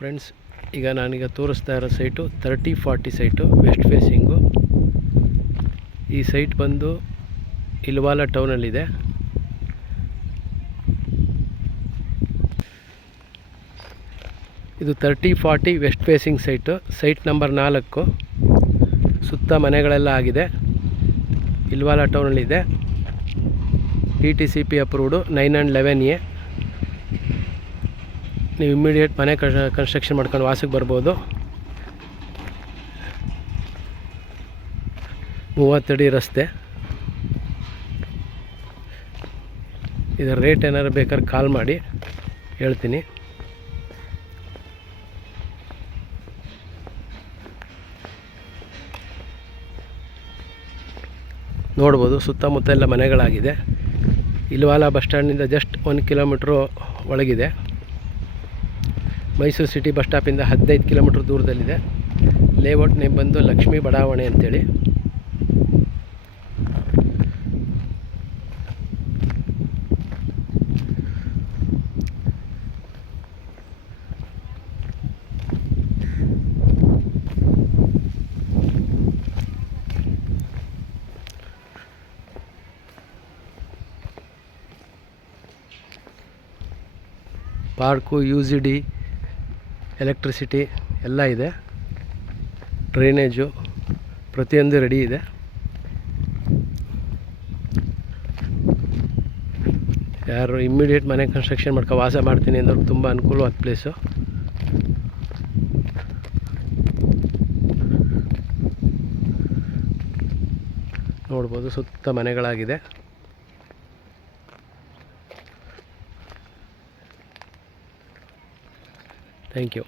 Friends, ಈಗ ನಾನೀಗ ತೋರಿಸ್ತಾ ಇರೋ ಸೈಟು 30-40 ಸೈಟು ವೆಸ್ಟ್ ಫೇಸಿಂಗು. ಈ ಸೈಟ್ ಬಂದು ಇಲ್ವಾಲ ಟೌನಲ್ಲಿದೆ. ಇದು 30-40 west facing site. Site number 4. ಸುತ್ತ ಮನೆಗಳೆಲ್ಲ ಆಗಿದೆ. ಇಲ್ವಾಲ ಟೌನಲ್ಲಿದೆ. PTCP approved 9 and 11A. ನೀವು ಇಮ್ಮಿಡಿಯೇಟ್ ಮನೆ ಕನ್ಸ್ಟ್ರಕ್ಷನ್ ಮಾಡ್ಕೊಂಡು ವಾಸಕ್ಕೆ ಬರ್ಬೋದು. 30 ಅಡಿ ರಸ್ತೆ. ಇದರ ರೇಟ್ ಏನಾದ್ರು ಬೇಕಾದ್ರೆ ಕಾಲ್ ಮಾಡಿ ಹೇಳ್ತೀನಿ. ನೋಡ್ಬೋದು, ಸುತ್ತಮುತ್ತ ಎಲ್ಲ ಮನೆಗಳಾಗಿದೆ. ಇಲ್ವಾಲ ಬಸ್ ಸ್ಟ್ಯಾಂಡಿಂದ ಜಸ್ಟ್ 1 ಕಿಲೋಮೀಟ್ರು ಒಳಗಿದೆ. ಮೈಸೂರು ಸಿಟಿ ಬಸ್ ಸ್ಟಾಪಿಂದ 15 ಕಿಲೋಮೀಟ್ರ್ ದೂರದಲ್ಲಿದೆ. ಲೇಔಟ್ ನೇಮ್ ಬಂದು ಲಕ್ಷ್ಮೀ ಬಡಾವಣೆ ಅಂತೇಳಿ. ಪಾರ್ಕು, UGD, ಎಲೆಕ್ಟ್ರಿಸಿಟಿ ಎಲ್ಲ ಇದೆ. ಡ್ರೈನೇಜು ಪ್ರತಿಯೊಂದು ರೆಡಿ ಇದೆ. ಯಾರು ಇಮ್ಮಿಡಿಯೇಟ್ ಮನೆ ಕನ್ಸ್ಟ್ರಕ್ಷನ್ ಮಾಡ್ಕೊ ವಾಸ ಮಾಡ್ತೀನಿ ಅಂದ್ರೆ ತುಂಬ ಅನುಕೂಲವಾದ ಪ್ಲೇಸು. ನೋಡ್ಬೋದು, ಸುತ್ತ ಮನೆಗಳಾಗಿದೆ. Thank you.